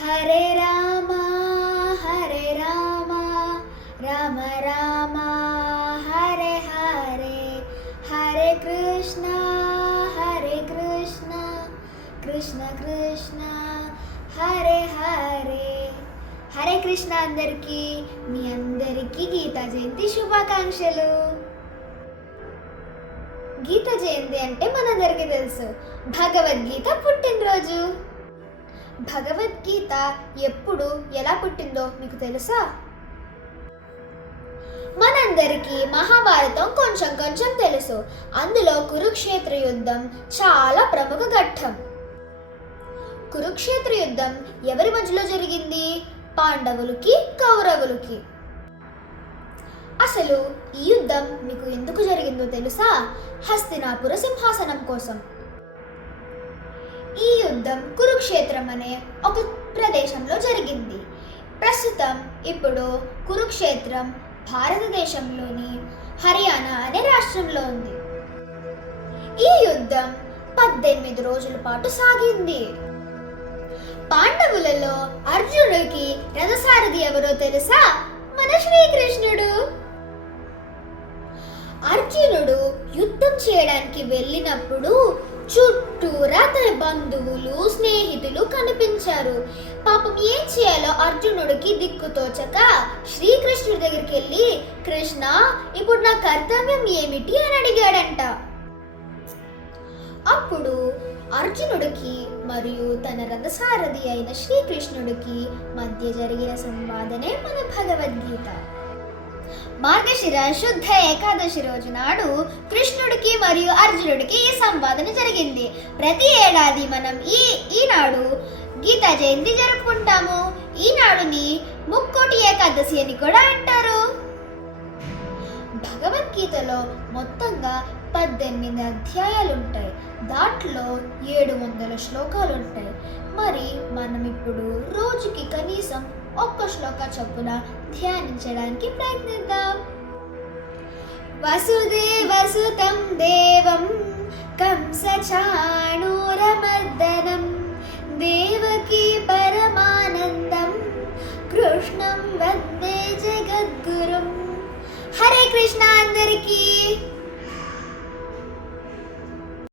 హరే రామ హరే రామ రామ రామ హరే హరే హరే కృష్ణ కృష్ణ కృష్ణ హరే హరే. హరే కృష్ణ అందరికీ. మీ అందరికీ గీతా జయంతి శుభాకాంక్షలు. గీతా జయంతి అంటే మనందరికీ తెలుసు, భగవద్గీత పుట్టినరోజు. భగవద్గీత ఎప్పుడు ఎలా పుట్టిందో మీకు తెలుసా? మనందరికీ మహాభారతం కొంచెం కొంచెం తెలుసు. అందులో కురుక్షేత్ర యుద్ధం చాలా ప్రముఖ ఘట్టం. కురుక్షేత్ర యుద్ధం ఎవరి మధ్యలో జరిగింది? పాండవులకి కౌరవులకి. అసలు ఈ యుద్ధం మీకు ఎందుకు జరిగిందో తెలుసా? హస్తినాపుర సింహాసనం కోసం. ఈ యుద్ధం కురుక్షేత్రం అనే ఒక ప్రదేశంలో జరిగింది. ప్రస్తుతం ఇప్పుడు కురుక్షేత్రం భారతదేశంలోని హర్యానా అనే రాష్ట్రంలో ఉంది. ఈ యుద్ధం 18 రోజుల పాటు సాగింది. పాండవులలో అర్జునుడికి రథసారథి ఎవరో తెలుసా? మన శ్రీకృష్ణుడు. అర్జునుడు యుద్ధం చేయడానికి వెళ్ళినప్పుడు చుట్టూరా తన బంధువులు స్నేహితులు కనిపించారు. పాపం ఏం చేయాలో అర్జునుడికి దిక్కుతోచక శ్రీకృష్ణుడి దగ్గరికి వెళ్ళి, కృష్ణ, ఇప్పుడు నా కర్తవ్యం ఏమిటి అని అడిగాడంట. అప్పుడు అర్జునుడికి మరియు తన రథసారథి అయిన శ్రీకృష్ణుడికి మధ్య జరిగిన సంవాదనే మన భగవద్గీత. మార్గశిర శుద్ధ ఏకాదశి రోజు నాడు కృష్ణుడికి మరియు అర్జునుడికి ఈ సంవాదన జరిగింది. ప్రతి ఏడాది మనం ఈనాడు గీతా జయంతి జరుపుకుంటాము. ఈనాడుని ముక్కోటి ఏకాదశి అని కూడా అంటారు. భగవద్గీతలో మొత్తంగా 18 అధ్యాయాలు ఉంటాయి. దాంట్లో 700 శ్లోకాలు ఉంటాయి. మరి మనం ఇప్పుడు రోజుకి కనీసం ఒక్క శ్లోక చొప్పున ధ్యానించడానికి ప్రయత్నిద్దాం. వసుదేవసుతం దేవం కంసచాణూరమర్దనం దేవకీ